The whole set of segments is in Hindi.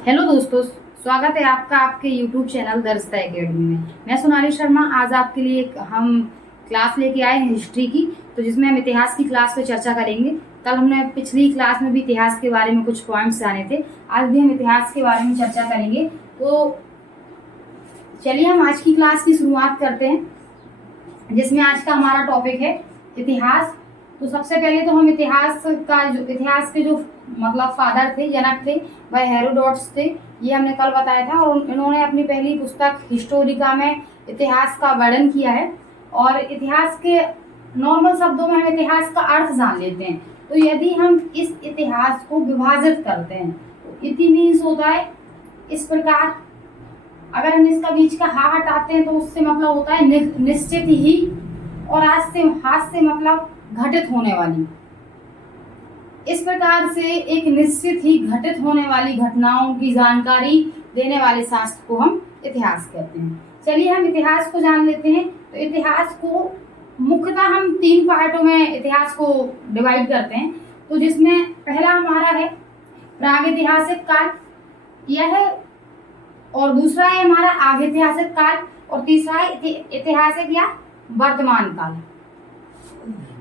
हेलो दोस्तों, स्वागत है आपका आपके YouTube चैनल दर्शता एकेडमी में। मैं सोनाली शर्मा। आज आपके लिए हम क्लास लेके आए हैं हिस्ट्री की, तो जिसमें हम इतिहास की क्लास पे चर्चा करेंगे। कल हमने पिछली क्लास में भी इतिहास के बारे में कुछ पॉइंट्स जाने थे, आज भी हम इतिहास के बारे में चर्चा करेंगे। तो चलिए हम आज की क्लास की शुरुआत करते हैं, जिसमें आज का हमारा टॉपिक है इतिहास। तो सबसे पहले तो हम इतिहास के जो मतलब फादर थे, जनक थे, वह हेरोडोटस थे। ये हमने कल बताया था, और इन्होंने अपनी पहली पुस्तक हिस्टोरिका में इतिहास का वर्णन किया है। और इतिहास के नॉर्मल शब्दों में हम इतिहास का अर्थ जान लेते हैं। तो यदि हम इस इतिहास को विभाजित करते हैं तो इति मीन्स होता है इस प्रकार। अगर हम इसका बीच का हा हटाते हैं तो उससे मतलब होता है निश्चित ही, और हाथ से मतलब घटित होने वाली। इस प्रकार से एक निश्चित ही घटित होने वाली घटनाओं की जानकारी देने वाले शास्त्र को हम इतिहास कहते हैं। चलिए हम इतिहास को जान लेते हैं। तो इतिहास को मुख्यतः हम 3 पार्टों में इतिहास को डिवाइड करते हैं। तो जिसमें पहला हमारा है प्रागैतिहासिक काल, यह है, और दूसरा है हमारा आगैतिहासिक काल, और तीसरा है ऐतिहासिक या वर्तमान काल।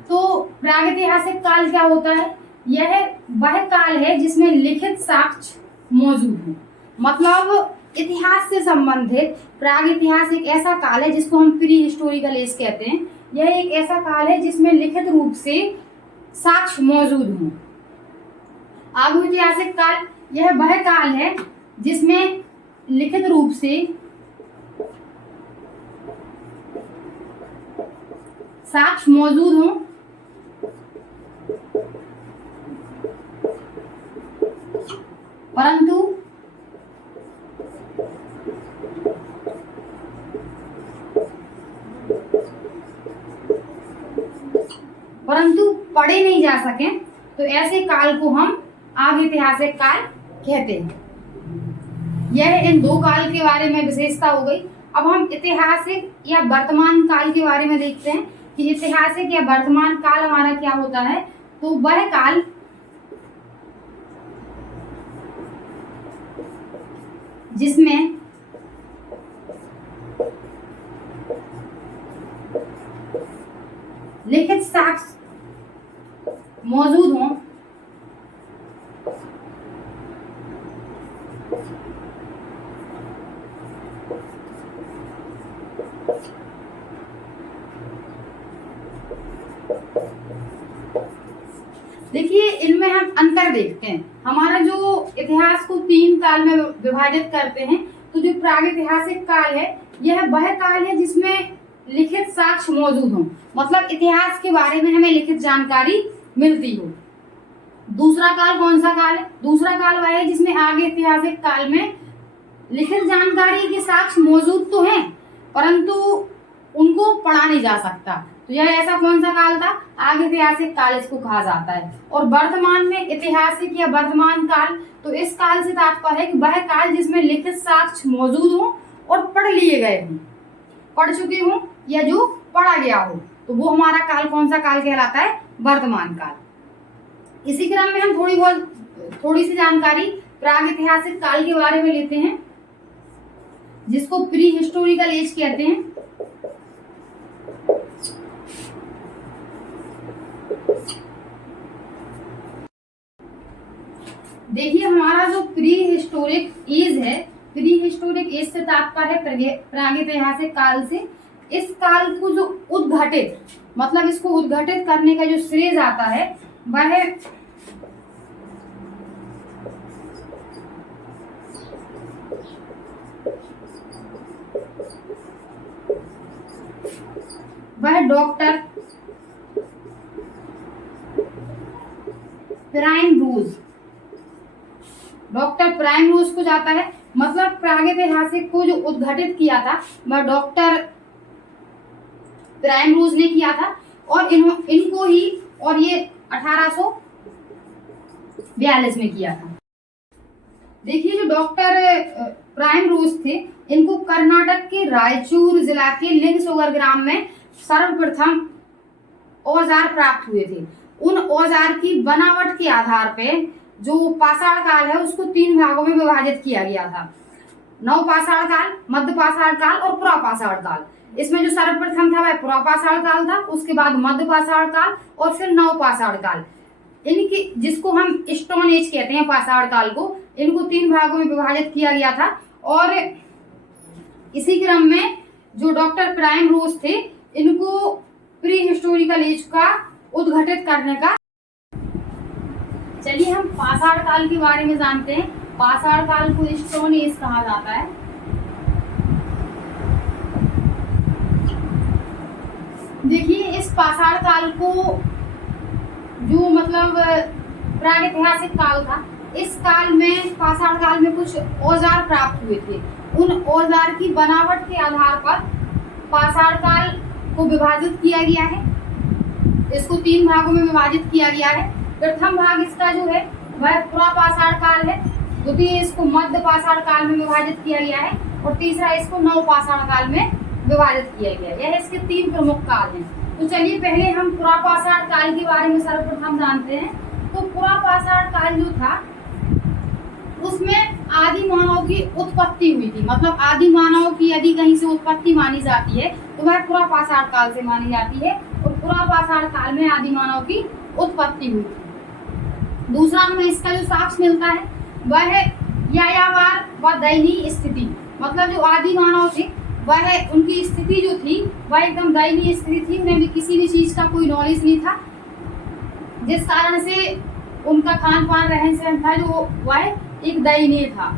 तो प्रागैतिहासिक काल क्या होता है? यह वह काल है जिसमें लिखित साक्ष्य मौजूद हो। मतलब इतिहास से संबंधित प्रागैतिहास एक ऐसा काल है जिसको हम प्री हिस्टोरिकल एज कहते हैं। यह एक ऐसा काल है जिसमें लिखित रूप से साक्ष्य मौजूद हो। आगैतिहासिक काल यह वह काल है जिसमें लिखित रूप से साक्ष्य मौजूद हो, परंतु पढ़े नहीं जा सके। तो ऐसे काल को हम आगैतिहासिक काल कहते हैं। यह इन 2 काल के बारे में विशेषता हो गई। अब हम ऐतिहासिक या वर्तमान काल के बारे में देखते हैं कि ऐतिहासिक या वर्तमान काल हमारा क्या होता है। तो वह काल जिसमें लिखित साक्ष्य मौजूद हों, देखिए इनमें हम अंतर देखते हैं। हमारा जो इतिहास को 3 काल में विभाजित करते हैं, तो जो प्रागैतिहासिक काल है यह वह काल है जिसमें लिखित साक्ष्य मौजूद हो, मतलब इतिहास के बारे में हमें लिखित जानकारी मिलती हो। दूसरा काल कौन सा काल है? दूसरा काल वह है जिसमें आगैतिहासिक काल में लिखित जानकारी के साक्ष्य मौजूद तो हैं, परंतु उनको पढ़ा नहीं जा सकता। तो यह ऐसा कौन सा काल था? आगैतिहासिक काल इसको कहा जाता है। और वर्तमान में ऐतिहासिक या वर्तमान काल, तो इस काल से तात्पर्य है कि वह काल जिसमें लिखित साक्ष्य मौजूद हो और पढ़ लिए गए हों, पढ़ चुके हों, या जो पढ़ा गया हो, तो वो हमारा काल कौन सा काल कहलाता है? वर्तमान काल। इसी क्रम में हम थोड़ी सी जानकारी प्रागैतिहासिक काल के बारे में लेते हैं, जिसको प्री हिस्टोरिकल एज कहते हैं। देखिए हमारा जो प्री हिस्टोरिक एज है, प्री हिस्टोरिक एज से तात्पर्य प्रागैतिहासिक काल से। इस काल को जो उद्घटित, मतलब इसको उद्घटित करने का जो श्रेय जाता है वह डॉक्टर प्राइम रूज को जाता है। मतलब प्रागैतिहासिक को जो उद्घटित किया था वह डॉक्टर प्राइम रूज ने किया था, और इनको ही, और ये 1842 में किया था। देखिए जो डॉक्टर प्राइम रूज थे, इनको कर्नाटक के रायचूर जिला के लिंगसुगर ग्राम में सर्वप्रथम औजार प्राप्त हुए थे। उन औजार की बनावट के आधार पे जो पाषाण काल है उसको 3 भागों में विभाजित किया गया था। नव पाषाण काल, मध्य पाषाण काल और पुरापाषाण काल। इसमें जो सर्वप्रथम था वह पुरापाषाण काल था, उसके बाद मध्य पाषाण काल और फिर नव पाषाण काल। इनकी जिसको हम स्टोन एज कहते हैं पाषाण काल को, इनको 3 भागों में विभाजित किया गया था। और इसी क्रम में जो डॉक्टर प्राइम रोज थे, इनको प्री हिस्टोरिकल एज का उद्घाटित करने का। चलिए हम पाषाण काल के बारे में जानते हैं। पाषाण काल को स्टोन एज कहा जाता है। देखिए इस पाषाण काल को जो मतलब प्रागैतिहासिक काल था, इस काल में पाषाण काल में कुछ औजार प्राप्त हुए थे। उन औजार की बनावट के आधार पर पाषाण काल को विभाजित किया गया है। इसको 3 भागों में विभाजित किया गया है। प्रथम भाग इसका जो है वह पुरापाषाण काल है, द्वितीय इसको मध्य पाषाण काल में विभाजित किया गया है और तीसरा इसको नव पाषाण काल में विभाजित किया गया है। यह इसके 3 प्रमुख काल हैं। तो चलिए पहले हम पुरापाषाण काल के बारे में सर्वप्रथम जानते हैं। तो पुरापाषाण काल जो था उसमें आदि मानव की उत्पत्ति हुई थी। मतलब आदि मानव की यदि कहीं से उत्पत्ति मानी जाती है तो वह पुरापाषाण काल से मानी जाती है और पुरापाषाण काल में आदि मानव की उत्पत्ति हुई थी। दूसरा हमें इसका जो साक्ष्य मिलता है वह है यायावर व दयनीय स्थिति। मतलब जो आदि मानव थे वह उनकी स्थिति जो थी वह एकदम दयनीय स्थिति थी। उन्हें भी किसी भी चीज का कोई नॉलेज नहीं था, जिस कारण से उनका खान पान रहन सहन था जो वह एक दयनीय था।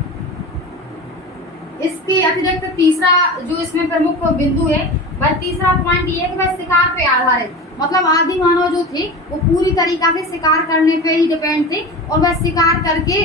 इसके अतिरिक्त तीसरा जो इसमें प्रमुख बिंदु है वह तीसरा पॉइंट ये है कि वह शिकार पे आधारित। मतलब आदि मानव जो थे वो पूरी तरीका से शिकार करने पे ही डिपेंड थे और वह शिकार करके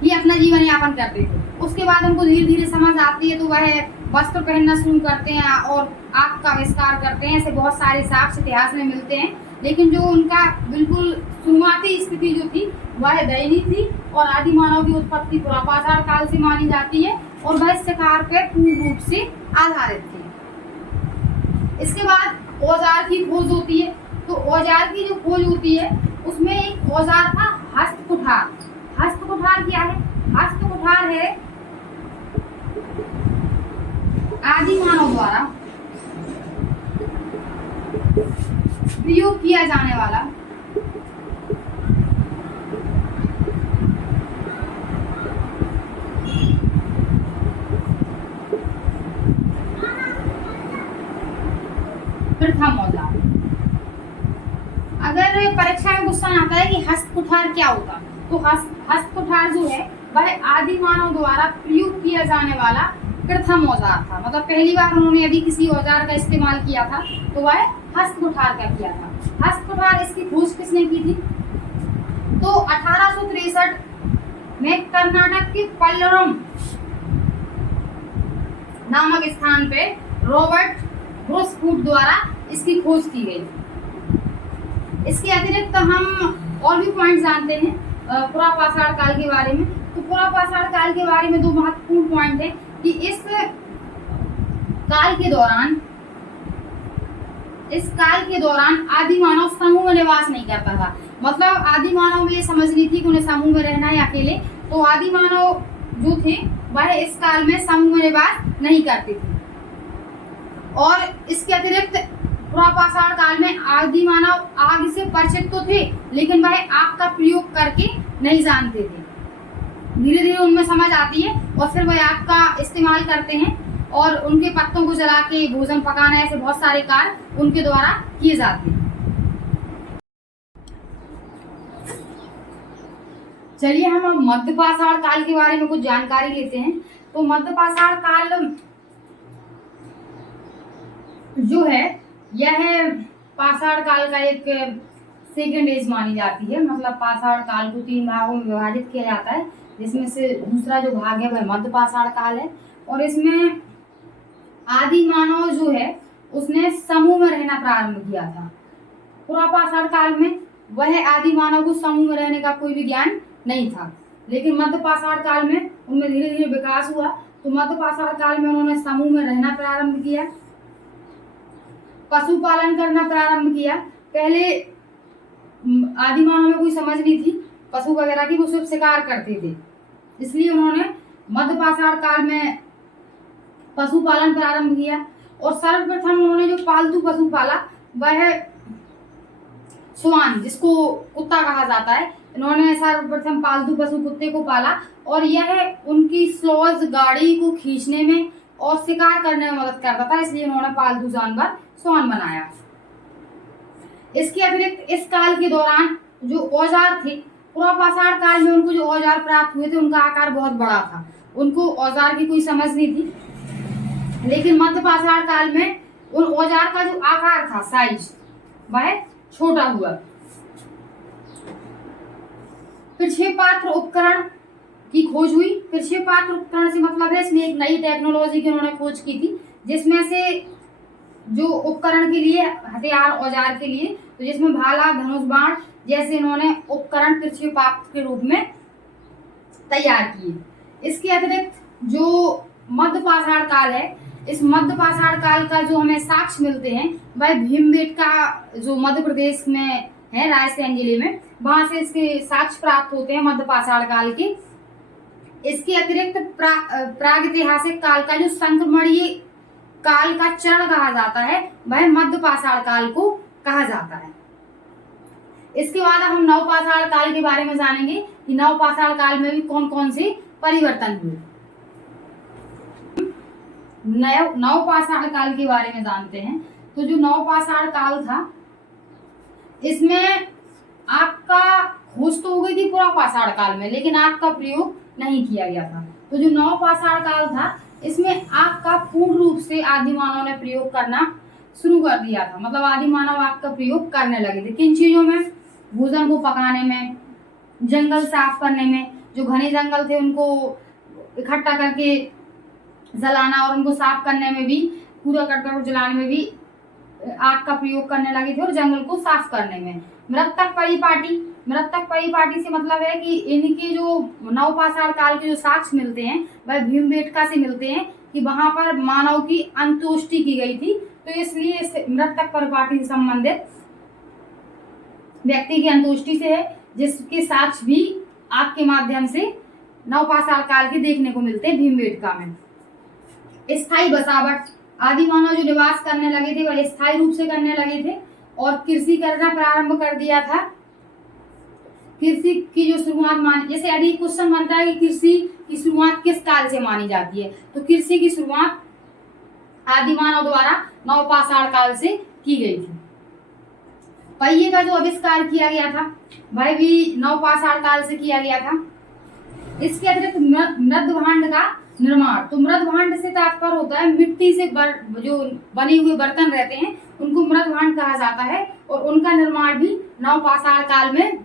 ही अपना जीवन यापन करते थे। उसके बाद उनको धीरे धीरे समझ आती है तो वह वस्त्र पहनना शुरू करते हैं और आग का आविष्कार करते हैं। ऐसे बहुत सारे साक्ष्य इतिहास में मिलते हैं। लेकिन जो उनका बिल्कुल शुरुआती स्थिति जो थी वह दयनीय थी और आदि मानव की उत्पत्ति पुरापाषाण काल से मानी जाती है और वह शिकार पर पूर्ण रूप से आधारित थे। इसके बाद औजार की खोज होती है। तो औजार की जो खोज होती है उसमें एक औजार था हस्त कुठार। हस्त कुठार क्या है? हस्त कुठार है आदि मानव द्वारा प्रयोग किया जाने वाला प्रथम औजार। अगर परीक्षा में क्वेश्चन आता है कि हस्त कुठार क्या होता, तो हस्त कुठार जो है वह आदि मानव द्वारा प्रयोग किया जाने वाला प्रथम औजार था। मतलब पहली बार उन्होंने यदि किसी औजार का इस्तेमाल किया था तो वह हस्त कुठार का किया था। हस्त कुठार इसकी खोज किसने की थी? तो 1863 में कर्नाटक के पल्लरम नामक स्थान पे रॉबर्ट ब्रूसफूट द्वारा इसकी खोज की गई। इसके अतिरिक्त हम और भी पॉइंट जानते हैं पुरापाषाण काल के बारे में। तो पुरापाषाण काल के बारे में 2 महत्वपूर्ण पॉइंट है कि इस काल के दौरान आदि मानव समूह में निवास नहीं करता था। मतलब आदि मानव में ये समझ ली थी कि उन्हें समूह में रहना है अकेले। तो आदि मानव जो थे वह इस काल में समूह में निवास नहीं करते थे। और इसके अतिरिक्त पुरापाषाण काल में आदि मानव आग से परिचित तो थे लेकिन वह आग का प्रयोग करके नहीं जानते थे। धीरे धीरे उनमें समझ आती है और फिर वह आग का इस्तेमाल करते हैं और उनके पत्तों को जला के भोजन पकाना, ऐसे बहुत सारे कार्य उनके द्वारा किए जाते हैं। चलिए हम अब मध्य पाषाण काल के बारे में कुछ जानकारी लेते हैं। तो मध्य पाषाण काल जो है यह पाषाण काल का एक सेकेंड एज मानी जाती है। मतलब पाषाण काल को 3 भागों में विभाजित किया जाता है, जिसमें से दूसरा जो भाग है वह मध्य पाषाण काल है। और इसमें आदि मानव जो है उसने समूह में रहना प्रारंभ किया था। पुरापाषाण काल में वह आदि मानव को समूह में रहने का कोई भी ज्ञान नहीं था, लेकिन मध्य पाषाण काल में उनमें धीरे धीरे विकास हुआ। तो मध्य पाषाण काल में उन्होंने समूह में रहना प्रारंभ किया, पशुपालन करना प्रारंभ किया। पहले आदि मानव में कोई समझ नहीं थी पशु वगैरह की वो सिर्फ शिकार करते थे, इसलिए उन्होंने मध्य पाषाण काल में पशुपालन प्रारंभ किया। और सर्वप्रथम उन्होंने जो पालतू पशु पाला वह स्वान, जिसको कुत्ता कहा जाता है, इन्होंने सर्वप्रथम पालतू पशु कुत्ते को पाला और यह उनकी स्लॉज गाड़ी को खींचने में और शिकार करने में मदद करता था, इसलिए उन्होंने पालतू जानवर स्वान बनाया। इसके अतिरिक्त इस काल के दौरान जो औजार थे, पुरापाषाण काल में उनको जो औजार प्राप्त हुए थे उनका आकार बहुत बड़ा था, उनको औजार की कोई समझ नहीं थी। लेकिन मध्य पाषाण काल में उन औजार का जो आकार था, साइज, वह छोटा हुआ। पृष्ठीय पात्र उपकरण की खोज हुई। पृष्ठीय पात्र उपकरण से मतलब है इसमें एक नई टेक्नोलॉजी की उन्होंने खोज की थी, जिसमें से जो उपकरण के लिए, हथियार औजार के लिए, तो जिसमें भाला, धनुष, बाण जैसे इन्होंने उपकरण पृष्ठीय पात्र के रूप में तैयार किए। इसके अतिरिक्त जो मध्य पाषाण काल है, इस मध्य पाषाण काल का जो हमें साक्ष्य मिलते हैं वह भीमबेटका जो मध्य प्रदेश में है, रायसेन जिले में, वहां से इसके साक्ष्य प्राप्त होते हैं मध्य पाषाण काल के। इसके अतिरिक्त प्रागैतिहासिक काल का जो संक्रमणीय काल का चरण कहा जाता है वह मध्य पाषाण काल को कहा जाता है। इसके बाद हम नवपाषाण काल के बारे में जानेंगे कि नवपाषाण काल में भी कौन कौन से परिवर्तन हुए। नवपाषाण काल के बारे में जानते हैं। तो जो नवपाषाण काल था, इसमें आग का खोज तो हो गई थी पुरापाषाण काल में, लेकिन आग का प्रयोग नहीं किया गया था। तो जो नवपाषाण काल था, इसमें आग का पूर्ण रूप से आदि मानव ने प्रयोग करना शुरू कर दिया था। मतलब आदि मानव आग का प्रयोग करने लगे थे। किन चीजों में? भोजन को पकाने में, जंगल साफ करने में, जो घने जंगल थे उनको इकट्ठा करके जलाना और उनको साफ करने में भी, कूड़ा करकट को जलाने में भी आग का प्रयोग करने लगे थे, और जंगल को साफ करने में। मृतक परिपाटी, मृतक परिपाटी से मतलब है कि इनके जो नवपाषाण काल के जो साक्ष्य मिलते हैं वह भीमबेटका से मिलते हैं कि वहां पर मानव की अंत्येष्टि की गई थी, तो इसलिए इस मृतक परिपाटी से संबंधित व्यक्ति की अंत्येष्टि से है, जिसके साक्ष्य भी आग के माध्यम से नवपाषाण काल के देखने को मिलते हैं भीमबेटका में। स्थायी बसावट, आदि मानव जो निवास करने लगे थे वह स्थायी रूप से करने लगे थे और कृषि करना प्रारंभ कर दिया था। कृषि की जो शुरुआत मानी, जैसे यदि क्वेश्चन बनता है कि कृषि की शुरुआत किस काल से मानी जाती है, तो कृषि की शुरुआत आदि मानव द्वारा नवपाषाण काल से की गई थी। पहिए का जो आविष्कार किया गया था वह भी नवपाषाण काल से किया गया था। इसके अतिरिक्त मृदभांड का निर्माण, तो मृदभांड से तात्पर्य होता है मिट्टी से जो बने हुए बर्तन रहते हैं उनको मृदभांड कहा जाता है, और उनका निर्माण भी नवपाषाण काल में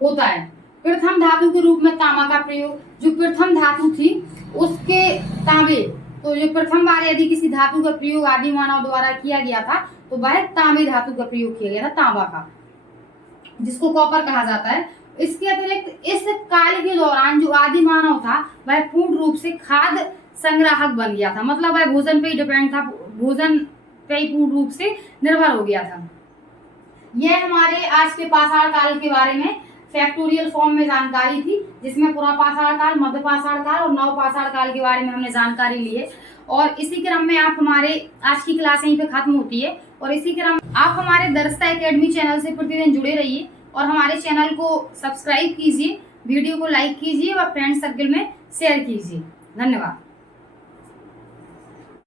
होता है। प्रथम धातु के रूप में तांबा का प्रयोग, जो प्रथम धातु थी उसके तांबे, तो जो प्रथम बार यदि किसी धातु का प्रयोग आदि मानव द्वारा किया गया था तो वह तांबे धातु का प्रयोग किया गया था, तांबा का, जिसको कॉपर कहा जाता है। इसके अतिरिक्त इस काल के दौरान जो आदि मानव था वह पूर्ण रूप से खाद्य संग्राहक बन गया था, मतलब वह भोजन पे ही डिपेंड था, भोजन पे ही पूर्ण रूप से निर्भर हो गया था। यह हमारे आज के पाषाण काल के बारे में फैक्टोरियल फॉर्म में जानकारी थी, जिसमें पुरापाषाण काल, मध्य पाषाण काल और नवपाषाण काल के बारे में हमने जानकारी ली है। और इसी क्रम में आप हमारे आज की क्लास यहीं पे खत्म होती है, और इसी क्रम आप हमारे दर्स्ता एकेडमी चैनल से प्रतिदिन जुड़े रहिए और हमारे चैनल को सब्सक्राइब कीजिए, वीडियो को लाइक कीजिए और फ्रेंड सर्कल में शेयर कीजिए। धन्यवाद।